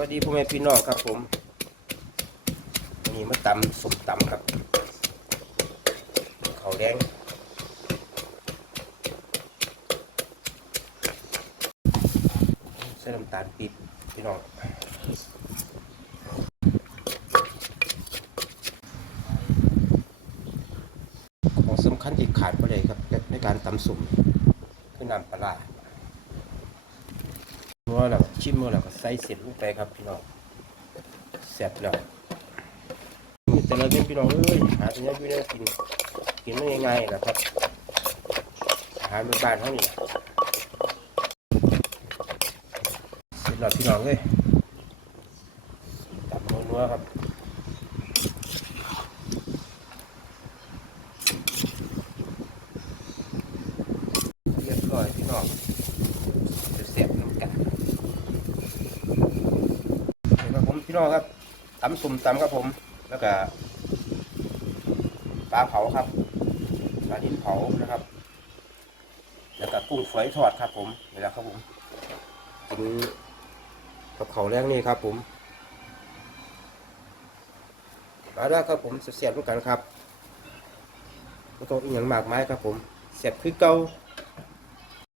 วัสดีพ่อแม่พี่น้องครับผมวันนี้มาตำสมตำครับเขาวแดงใส่น้ำตาลปี๊บพี่น้องของสำคัญที่ขาดไปเลยครับในการตำสุ่มคือน้ำปลา ร้าเมื่อเราชิมมื่อเราก็ใส่เสร็จลงไปครับพี่น้องแซ่บแล้วแต่ละเดือนพี่น้องเอ้ยหาตัวนี้อยู่ได้กินกินไม่ง่ายๆนะครับอาหารบ้านๆเท่านี้เสร็จแล้วพี่น้องเอ้ยตับนัวๆครับเรียบร้อยพี่น้องจะเสียบน้ำกัน ครับผม พี่น้องครับตำสุ่มตำครับผม แล้วก็ปลาเผาครับปลาดินเผานะครับ แล้วก็กุ้งฝอยทอดครับ ผมนี่แหละครับผมกินกับเขาแรงนี่ครับ ผมมาแล้วครับผมเสียบๆด้วยกันครับไม่ต้องอีกอย่างมากมายครับผมเสียบคือเก่า